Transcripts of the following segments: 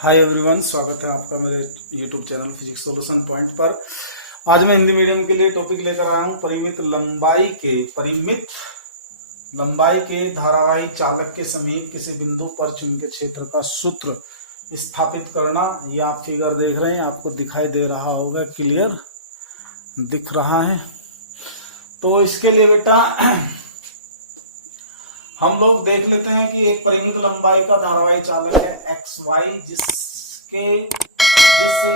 Hi everyone, स्वागत है आपका मेरे YouTube channel physics solution point पर। आज मैं हिंदी मीडियम के लिए टॉपिक लेकर आया हूं परिमित लंबाई के धारावाही चालक के समीप किसी बिंदु पर चुंबकीय क्षेत्र का सूत्र स्थापित करना। ये आप फिगर देख रहे हैं, आपको दिखाई दे रहा होगा, क्लियर दिख रहा है। तो इसके लिए बेटा हम लोग देख लेते हैं कि एक परिमित लंबाई का धारावाही चालक है एक्स वाई, जिससे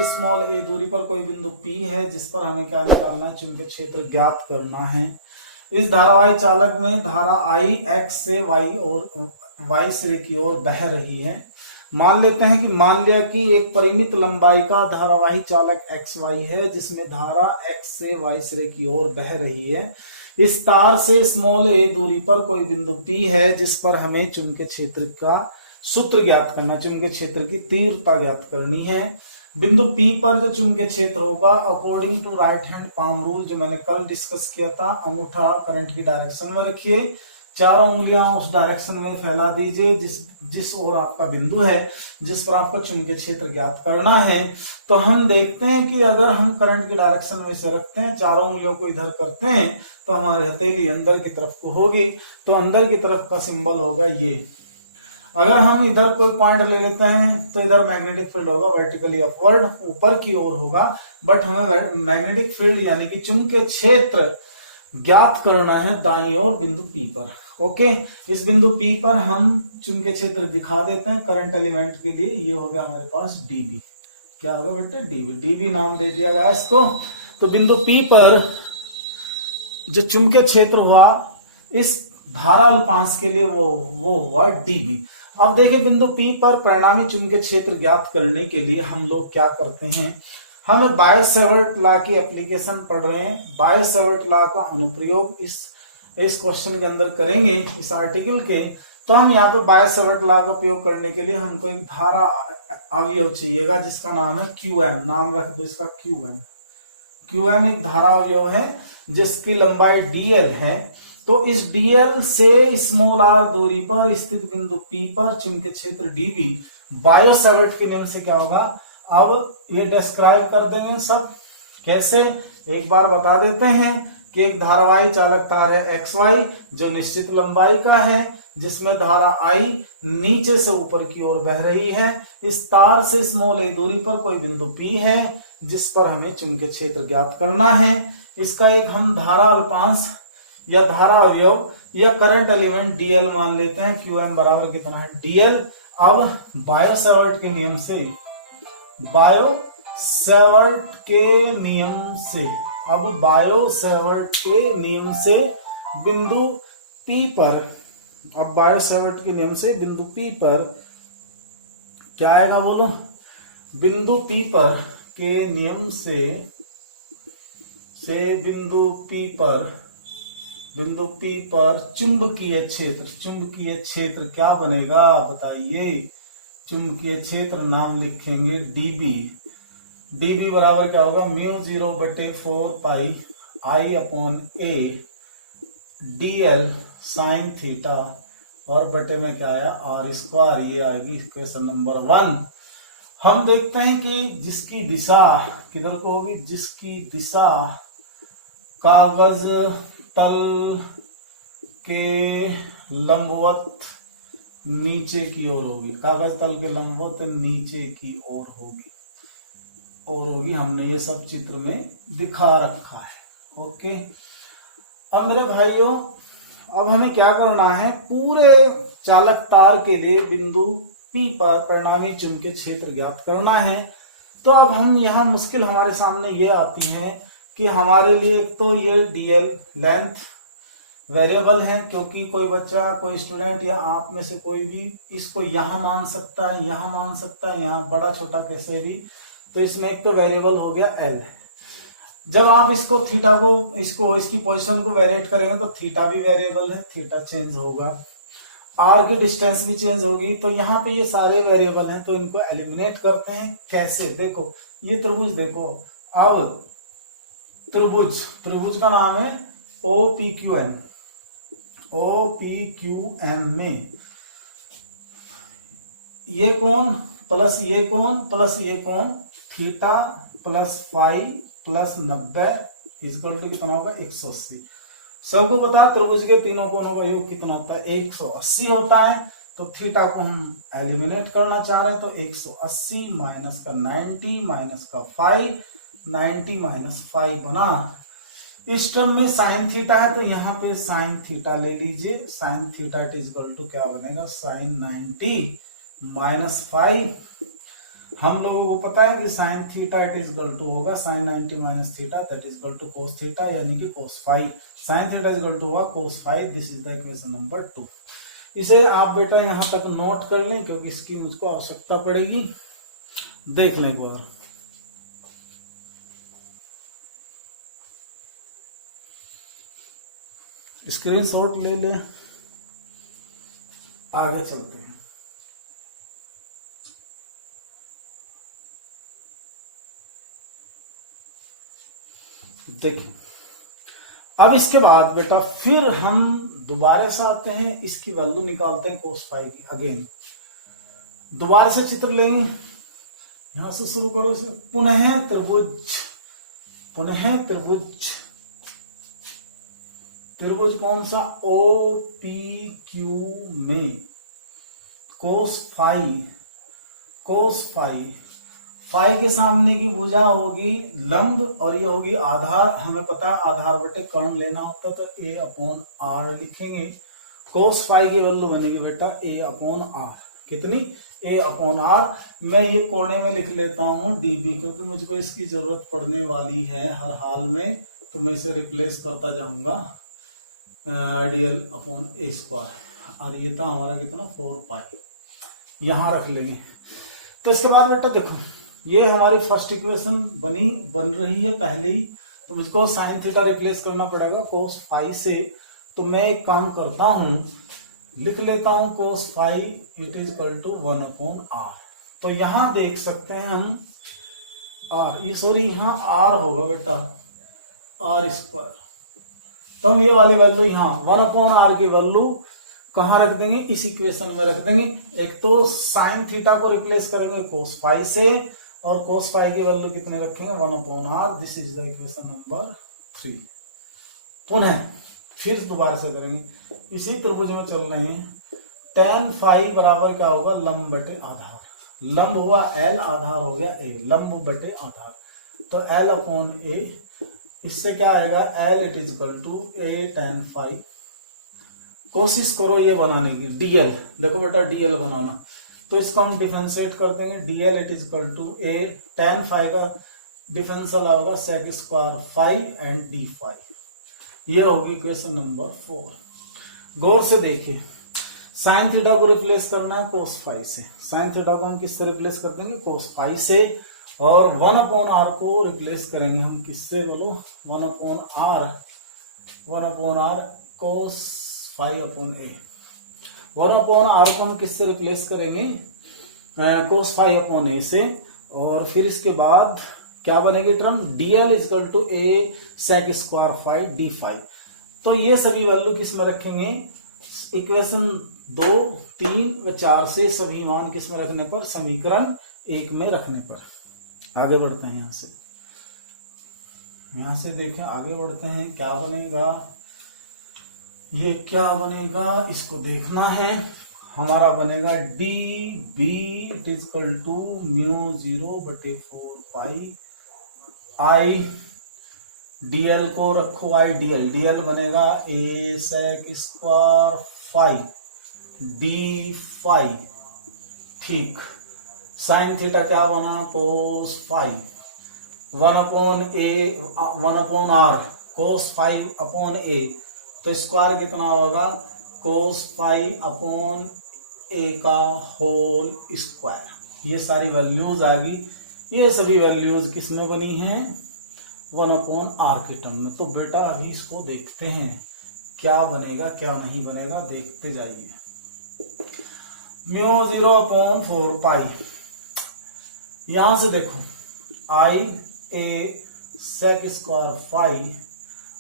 स्मॉल ए दूरी पर कोई बिंदु पी है, जिस पर हमें क्या निकालना है, चुंबकीय क्षेत्र ज्ञात करना है। इस धारावाही चालक में धारा आई एक्स से वाई सिरे की ओर बह रही है। मान लिया कि एक परिमित लंबाई का धारावाही चालक एक्स वाई है, जिसमें धारा एक्स से वाई सिरे की ओर बह रही है। इस तार से स्मॉल ए दूरी पर कोई बिंदु पी है, जिस पर हमें चुंबकीय क्षेत्र का सूत्र ज्ञात करना, चुंबकीय क्षेत्र की तीव्रता ज्ञात करनी है। बिंदु पी पर जो चुंबकीय क्षेत्र होगा according to right hand palm rule, जो मैंने कल डिस्कस किया था, अंगूठा करंट की डायरेक्शन में रखिए, चारों उंगलियां उस डायरेक्शन में फैला दीजिए जिस ओर आपका बिंदु है, जिस पर आपको चुंबकीय क्षेत्र ज्ञात करना है। तो हम देखते हैं कि अगर हम करंट की डायरेक्शन में से रखते हैं, चारों उंगलियों को इधर करते हैं, तो हमारी हथेली अंदर की तरफ को होगी, तो अंदर की तरफ का सिंबल होगा ये। अगर हम इधर कोई पॉइंट ले लेते हैं तो इधर मैग्नेटिक फील्ड होगा वर्टिकली अपवर्ड, ऊपर की ओर होगा, बट हमें मैग्नेटिक फील्ड यानी कि चुंबकीय क्षेत्र ज्ञात करना है दाईं ओर बिंदु पी पर। ओके, इस बिंदु पी पर हम चुंबकीय क्षेत्र दिखा देते हैं करंट एलिमेंट के लिए। ये हो गया हमारे पास डीबी। क्या होगा बेटा? डीबी नाम दे दिया गया इसको। तो बिंदु पी पर जो चुंबकीय क्षेत्र हुआ इस धारा अल्पांश के लिए वो हुआ डीबी। अब देखिए, बिंदु पी पर परिणामी चुंबकीय क्षेत्र ज्ञात करने के लिए हम लोग क्या करते हैं, हम बायो-सेवर्ट लॉ की एप्लीकेशन पढ़ रहे हैं। बायो-सेवर्ट लॉ का अनुप्रयोग इस क्वेश्चन के अंदर करेंगे, इस आर्टिकल के। तो हम यहाँ पे बायो-सेवर्ट लॉ का उपयोग करने के लिए हमको एक धारा अवयव चाहिएगा, जिसका नाम है क्यूएम। नाम रख दो इसका क्यूएम एक धारा अवयव है जिसकी लंबाई डीएल है। तो इस डीएल से स्मॉल आर दूरी पर स्थित बिंदु पी पर चुंबकीय क्षेत्र डीबी बायो-सेवर्ट के नियम से क्या होगा, अब ये डिस्क्राइब कर देंगे सब। कैसे, एक बार बता देते हैं कि एक धारावाही चालक तार है एक्स वाई, जो निश्चित लंबाई का है, जिसमें धारा आई नीचे से ऊपर की ओर बह रही है। इस तार से स्मॉल ए दूरी पर कोई बिंदु पी है, जिस पर हमें चुंबकीय क्षेत्र ज्ञात करना है। इसका एक हम धारा अल्पांश या धारा अवयव या करंट एलिमेंट डीएल मान लेते हैं। क्यूएम बराबर कितना है? डीएल। अब बायो-सेवर्ट के नियम से बिंदु पी पर क्या आएगा, बोलो? बिंदु पी पर के नियम से बिंदु पी पर चुंबकीय क्षेत्र क्या बनेगा, बताइए? चुंबकीय क्षेत्र नाम लिखेंगे डीबी बराबर क्या होगा, μ0/4 pi I/a dl sine theta, और बटे में क्या आया, r²। ये आएगी इक्वेशन नंबर 1। हम देखते हैं कि जिसकी दिशा किधर को होगी, जिसकी दिशा कागज तल के लंबवत नीचे की ओर होगी, कागज तल के लंबवत नीचे की ओर होगी। हमने ये सब चित्र में दिखा रखा है। ओके, अब मेरे भाइयों, अब हमें क्या करना है, पूरे चालक तार के लिए बिंदु पी पर परिणामी चुंबकीय क्षेत्र ज्ञात करना है। तो अब हम यहाँ मुश्किल हमारे सामने ये आती है कि हमारे लिए एक तो ये डीएल लेंथ वेरिएबल है, क्योंकि कोई बच्चा, कोई स्टूडेंट या आप में से कोई भी इसको यहाँ मान सकता है, यहाँ मान सकता है, यहाँ बड़ा छोटा कैसे भी। तो इसमें एक तो वेरिएबल हो गया एल। जब आप इसको थीटा को इसकी पोजीशन को वेरिएट करेंगे तो थीटा भी वेरिएबल है, थीटा चेंज होगा, आर की डिस्टेंस भी चेंज होगी। तो यहाँ पे ये सारे वेरिएबल हैं, तो इनको एलिमिनेट करते हैं। कैसे, देखो ये त्रिभुज देखो, अब त्रिभुज का नाम है OPQM में ये कौन प्लस ये कोण theta plus phi plus 90 equal to कितना होगा 180। सबको पता त्रिभुज के तीनों कोणों का योग कितना होता है 180 होता है। तो थीटा को हम एलिमिनेट करना चाह रहे हैं तो 180 माइनस का 90 माइनस का 5 90 माइनस 5 बना। इस टर्म में साइन थीटा है तो यहाँ पे साइन थीटा ले लीजिए। Sine theta is equal to क्या बनेगा साइन 90 माइनस 5। हम लोगों को पता है कि sine theta is equal to होगा sine 90 minus theta that is equal to cos theta यानी कि cos 5। Sine theta is equal to होगा cos 5। This is the equation number 2। इसे आप बेटा यहां तक नोट कर लें क्योंकि इसकी मुझको आवश्यकता पड़ेगी। देख लें एक बार। स्क्रीनशॉट ले ले, आगे चलते हैं। देखिए अब इसके बाद बेटा फिर हम दोबारा से आते हैं, इसकी वैल्यू निकालते हैं कोस 5 की। अगेन दोबारा से चित्र लेंगे, यहां से शुरू करो इसे। पुनः त्रिभुज कौन सा OPQ में कोस 5 फाई के सामने की भुजा होगी लंब और ये होगी आधार। हमें पता है आधार बटे कर्ण लेना होता तो A/R लिखेंगे। कोस फाई की वैल्यू बनेगी बेटा A/R। कितनी A/R। मैं ये कोने में लिख लेता हूं dB क्योंकि मुझको इसकी जरूरत पड़ने वाली है हर हाल में, तो मैं इसे रिप्लेस करता जाऊंगा dl/a²। और ये था हमारा कितना 4π, यहां रख लेंगे। तो इसके बाद बेटा देखो ये हमारी फर्स्ट इक्वेशन बन रही है पहले ही, तो मुझको साइन थीटा रिप्लेस करना पड़ेगा कोस 5 से। तो मैं एक काम करता हूं, लिख लेता हूं cos 5 it is equal to 1/r। तो यहां देख सकते हैं हम r, ये सॉरी यहां r होगा बेटा r²। तो हम ये वाली वैल्यू यहाँ 1/r की वैल्यू कहां रख देंगे इस इक्वेशन में रख देंगे। एक तो साइन थीटा को रिप्लेस करेंगे कोस 5 से और कोस 5 की वैल्यू कितने रखेंगे 1/r। This is the equation number 3। पुनः फिर दोबारा से करेंगे, इसी त्रिभुज में चल रहे हैं। tan फाई बराबर क्या होगा लंब बटे आधार। लंब हुआ L, आधार हो गया A, लंब बटे आधार। तो L/A, इससे क्या आएगा L it is equal to A tan phi. कोशिश करो ये बनाने की dl, देखो बेटा dl बनाना, तो इसको हम डिफरेंशिएट कर देंगे। dl it is equal to A tan phi का डिफरेंशियल होगा sec² phi and d phi. ये होगी इक्वेशन नंबर 4। गौर से देखिए साइन थीटा को रिप्लेस करना है कोस 5 से। साइन थीटा को हम किससे रिप्लेस कर देंगे कोस 5 से, और 1/r को रिप्लेस करेंगे हम किससे बोलो 1/r कोस 5/A। 1/r को हम किससे रिप्लेस करेंगे कोस 5/A से। और फिर इसके बाद क्या बनेगी term dl is equal to A sec² phi d phi. तो ये सभी वैल्यू किस में रखेंगे इक्वेशन 2, 3 व 4 से सभी मान किस में रखने पर समीकरण 1 में रखने पर। आगे बढ़ते हैं यहां से देखें आगे बढ़ते हैं क्या बनेगा, ये क्या बनेगा इसको देखना है। हमारा बनेगा dB it is equal to μ0/4π I। dl को रखो I dl बनेगा A sec² phi d phi. ठीक, साइन थीटा क्या बना कोस 5 1/R कोस 5/A। तो स्क्वायर कितना होगा कोस 5/A का होल स्क्वायर। ये सारी वैल्यूज आ गई। ये सभी वैल्यूज किस में बनी हैं 1/R के टर्म में। तो बेटा अभी इसको देखते हैं क्या बनेगा क्या नहीं बनेगा, देखते जाइए। μ0/4π, यहां से देखो I A sec² फाई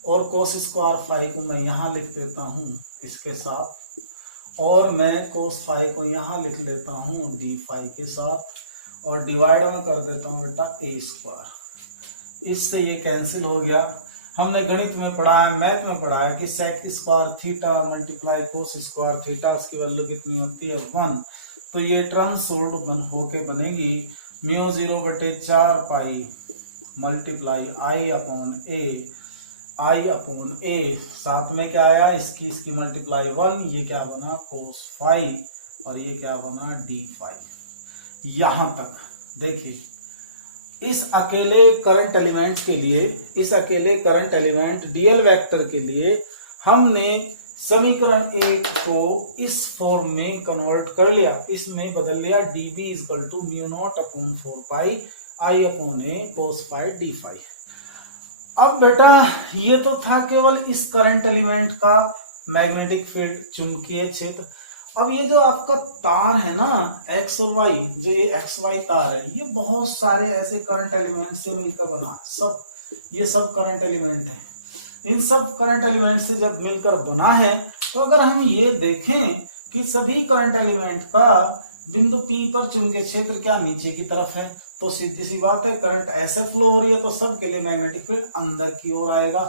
और cos² फाई को मैं यहां लिख देता हूं इसके साथ, और मैं कोस फाई को यहाँ लिख लेता हूँ डी फाई के साथ और डिवाइड में कर देता हूँ बेटा ए स्क्वायर। इससे ये कैंसिल हो गया। हमने गणित में पढ़ा है, मैथ में पढ़ा है कि sec square theta multiply cos square theta, उसकी वैल्यू कितनी होती है 1। तो ये टर्म सोल्व होके बनेगी म्यू 0/4 पाई मल्टीप्लाई आई अपॉन ए, साथ में क्या आया इसकी मल्टीप्लाई 1, ये क्या बना कोस फाई और ये क्या बना डी फाई। यहां तक देखिए इस अकेले करंट एलिमेंट के लिए, इस अकेले करंट एलिमेंट डीएल वेक्टर के लिए हमने समीकरण 1 को इस फॉर्म में कन्वर्ट कर लिया, इसमें बदल लिया dB = μ0/4 पाई आई अपॉन ए कोस फाई डी फाई। अब बेटा ये तो था केवल इस करंट एलिमेंट का मैग्नेटिक फील्ड, चुंबकीय क्षेत्र। अब ये जो आपका तार है ना एक्स और वाई, जो ये एक्स वाई तार है, ये बहुत सारे ऐसे करंट एलिमेंट से मिलकर बना है। ये सब करंट एलिमेंट है। इन सब करंट एलिमेंट से जब मिलकर बना है तो अगर हम ये देखें कि सभी करंट एलिमेंट का बिंदु P पर चुंबकीय क्षेत्र क्या नीचे की तरफ है, तो सीधी सी बात है करंट ऐसे फ्लो हो रही है तो सब के लिए मैग्नेटिक फील्ड अंदर की ओर आएगा।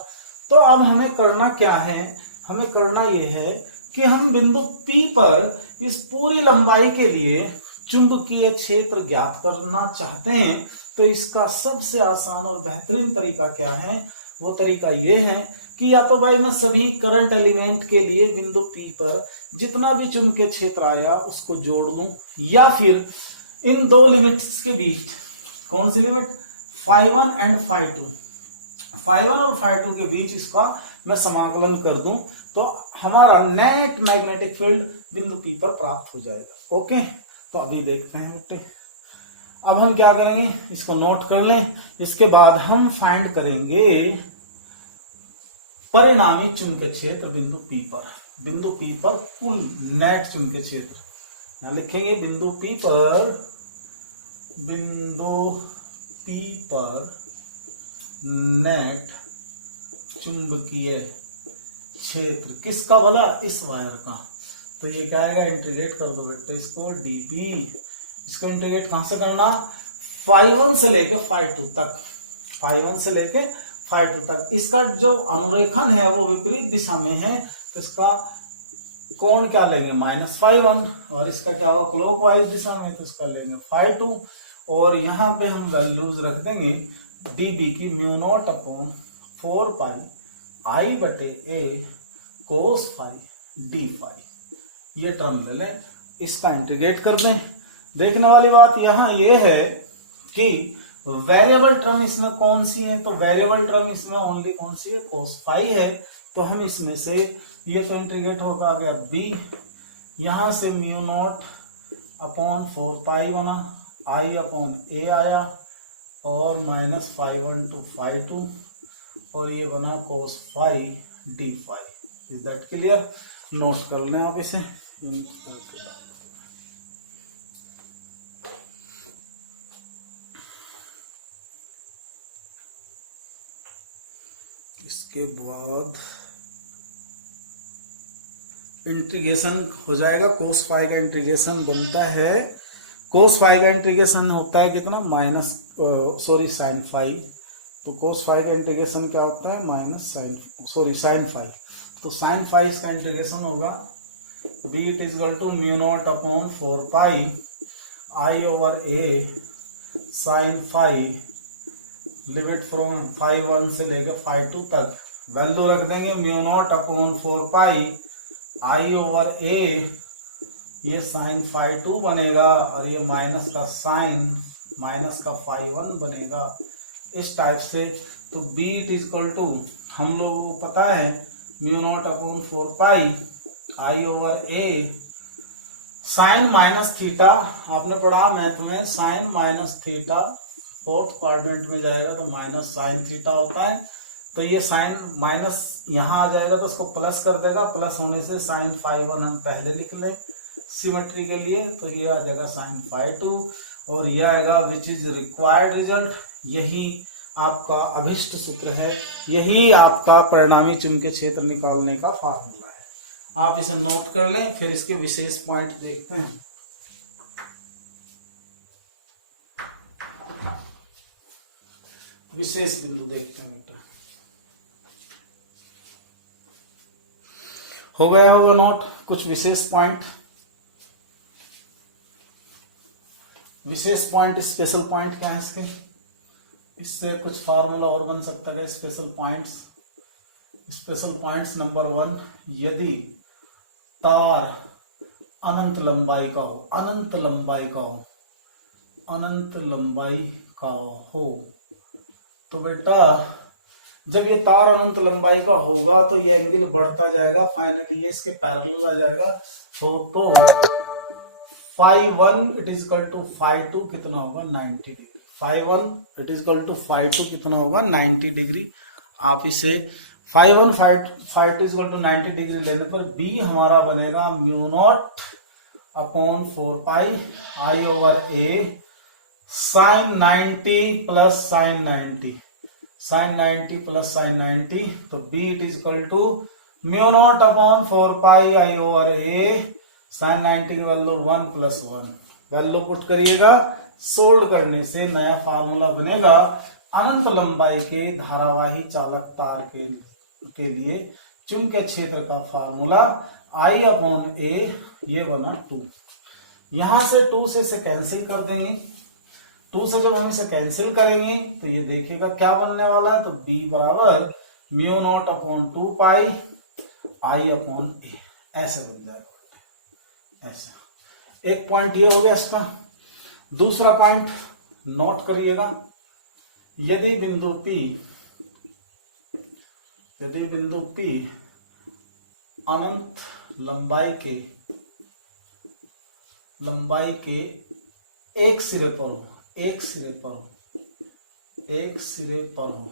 तो अब हमें करना क्या है, हमें करना यह है कि हम बिंदु P पर इस पूरी लंबाई के लिए चुंबकीय क्षेत्र ज्ञात करना चाहते हैं। तो इसका सबसे आसान और बेहतरीन तरीका क्या है, वो तरीका ये है कि या तो भाई मैं सभी करंट एलिमेंट के लिए बिंदु P पर जितना भी चुंबकीय क्षेत्र आया उसको जोड़ लूं, या फिर इन दो लिमिट्स के बीच, कौन सी लिमिट, φ1 एंड φ2, φ1 और φ2 के बीच इसका मैं समाकलन कर दूं तो हमारा नेट मैग्नेटिक फील्ड बिंदु P पर प्राप्त हो जाएगा। ओके, तो अभी देखते हैं बेटे। अब हम क्या करेंगे, इसको नोट कर लें। इसके बाद हम फाइंड करेंगे परिणामी चुंबकीय क्षेत्र बिंदु P पर। बिंदु P पर कुल नेट चुंबकीय क्षेत्र यहां लिखेंगे, बिंदु P पर नेट चुंबकीय क्षेत्र किसका बना, इस वायर का। तो ये क्या आएगा, इंटीग्रेट कर दो बेटे इसको dP। इसको इंटीग्रेट कहां से करना, φ1 से लेके φ2 तक, φ1 से लेके φ2 तक। इसका जो अनुरेखण है वो विपरीत दिशा में है तो इसका कोण क्या लेंगे -φ1, और इसका क्या होगा क्लॉकवाइज दिशा में तो इसका लेंगे φ2। और यहाँ पे हम वैल्यूज रख देंगे dB की μ0/4 pi I/A cos phi d phi. ये टर्म ले लें, इसका इंटीग्रेट कर दें। देखने वाली बात यहाँ ये है कि वेरिएबल टर्म इसमें कौन सी है, तो वेरिएबल टर्म इसमें ओनली कौन सी है, कोस फाई है। तो हम इसमें से ये तो इंटीग्रेट होगा आ गया b, यहां से μ0/4 पाई बना, I/A आया और -φ1 to φ2 और ये बना cos phi d phi. Is that clear, note कर लें आप इसे। इसके बाद इंटीग्रेशन हो जाएगा, कोस फाई का इंटीग्रेशन बनता है, कोस फाई का इंटीग्रेशन होता है कितना साइन फाई। तो कोस फाई का इंटीग्रेशन क्या होता है साइन फाई। तो साइन फाई इसका इंटीग्रेशन होगा b = μ0/4 pi I/A sine phi, limit from φ1 से लेकर φ2 तक। वैल्यू रख देंगे μ0/4 पाई I/A, ये साइन φ2 बनेगा और ये माइनस का साइन माइनस का φ1 बनेगा, इस टाइप से। तो b = हम लोगों को पता है μ0/4 pi I/A sign minus theta, आपने पढ़ा मैथ में sine minus theta fourth quadrant में जाएगा तो माइनस साइन थीटा होता है। तो ये साइन माइनस यहाँ आ जाएगा तो उसको प्लस कर देगा, प्लस होने से साइन φ1 हम पहले लिख लें सिमेट्री के लिए, तो ये आ जाएगा साइन φ2 और ये आएगा विच इज रिक्वायर्ड रिजल्ट। यही आपका अभिष्ट सूत्र है, यही आपका परिणामी चुंबकीय क्षेत्र निकालने का फार्मूला है। आप इसे नोट कर लें, फिर इसके विशेष पॉइंट देखते हैं। विशेष बिंदु देखते हैं बेटा। हो गया होगा नोट कुछ विशेष पॉइंट। विशेष पॉइंट, स्पेशल पॉइंट क्या है इसके? इससे कुछ फार्मूला और बन सकता है special points. Special points number 1, यदि तार अनंत लंबाई का हो, अनंत लंबाई का हो, अनंत लंबाई का हो, तो बेटा जब ये तार अनंत लंबाई का होगा तो ये एंगल बढ़ता जाएगा, फाइनली ये इसके पैरेलल आ जाएगा। तो φ1 इट इज इक्वल टू φ2 कितना होगा? 90 degree. φ1 it is equal to φ2 कितना होगा? 90 डिग्री। आप इसे φ1 φ2 इज इक्वल टू 90 डिग्री लेने पर b हमारा बनेगा μ0 upon 4 pi i over a sin 90 plus sin 90, sin 90 plus sin 90, तो b it is equal to μ0 upon 4 pi i over a sin 90 की वैल्यू 1 प्लस 1, वैल्यू पुट करिएगा। Solve करने से नया फार्मूला बनेगा अनंत लंबाई के धारावाही चालक तार के लिए चुंबकीय क्षेत्र का फार्मूला I अपॉन a, ये बना 2। यहां से 2 से इसे कैंसिल कर देंगे। 2 से जब हम इसे कैंसिल करेंगे तो ये देखिएगा क्या बनने वाला है, तो b बराबर μ0 upon 2 pi I upon a, ऐसे बन जाएगा। ऐसा एक पॉइंट ये हो गया इसका। दूसरा पॉइंट नोट करिएगा, यदि बिंदु P अनंत लंबाई के एक सिरे पर हो,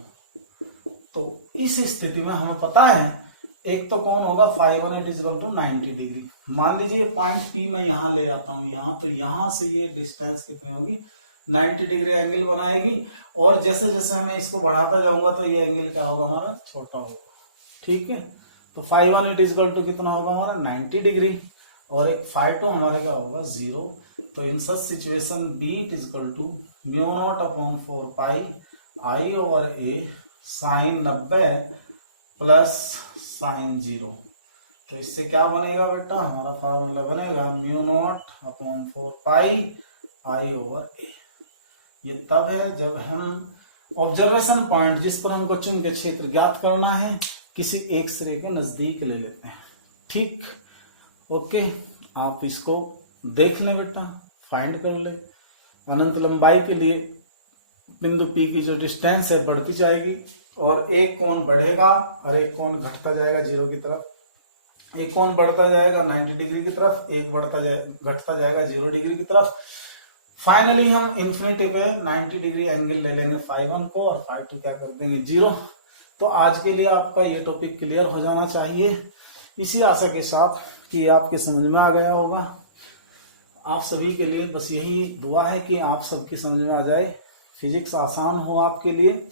तो इस स्थिति में हमें पता है एक तो कौन होगा, φ1 it is equal to 90 degree. मान लीजिए पॉइंट P मैं यहां ले आता हूं, यहां, तो यहां से ये डिस्टेंस कितनी होगी? 90 डिग्री एंगल बनाएगी। और जैसे जैसे मैं इसको बढ़ाता जाऊंगा तो ये एंगल क्या होगा हमारा? छोटा होगा। ठीक है, तो φ1 इट इज इक्वल टू कितना होगा हमारा? 90 डिग्री। और एक φ2 हमारा क्या होगा? 0। तो in such situation b it is equal to μ0 upon 4 pi i over a sine 90 plus sine 0। तो इससे क्या बनेगा बेटा? हमारा फार्मूला बनेगा μ0 upon 4 pi i over a। ये तब है जब हम ऑब्जर्वेशन पॉइंट जिस पर हमको चुंबकीय क्षेत्र ज्ञात करना है किसी एक सिरे के नजदीक ले लेते हैं। ठीक, ओके, आप इसको देख लें बेटा, फाइंड कर ले। अनंत लंबाई के लिए बिंदु P की जो डिस्टेंस है बढ़ती जाएगी और एक कोण बढ़ेगा और एक कोण घटता जाएगा 0 की तरफ। एक कोण बढ़ता जाएगा 90 डिग्री की तरफ, एक घटता जाएगा 0 डिग्री की तरफ। फाइनली हम इंफिनिटी पे 90 डिग्री एंगल ले लेंगे φ1 को और φ2 क्या कर देंगे? 0। तो आज के लिए आपका ये टॉपिक क्लियर हो जाना चाहिए, इसी आशा के साथ कि आपके समझ में आ गया होगा। आप सभी के लिए बस यही दुआ है कि आप सबकी समझ में आ जाए, फिजिक्स आसान हो आपके लिए।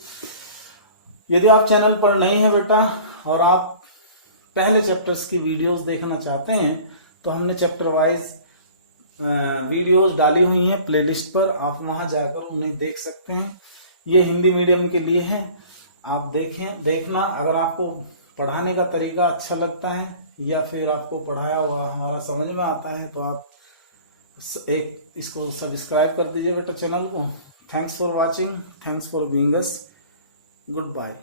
यदि आप चैनल पर नए हैं बेटा और आप पहले चैप्टर्स की वीडियोस देखना चाहते हैं तो हमने चैप्टर वाइज वीडियोस डाली हुई हैं प्लेलिस्ट पर, आप वहां जाकर उन्हें देख सकते हैं। ये हिंदी मीडियम के लिए है, आप देखना। अगर आपको पढ़ाने का तरीका अच्छा लगता है या फिर आपको पढ़ाया हुआ हमारा समझ में आता है तो आप इसको सब्सक्राइब कर दीजिए बेटा चैनल को। Thanks for watching, thanks for being us, good bye.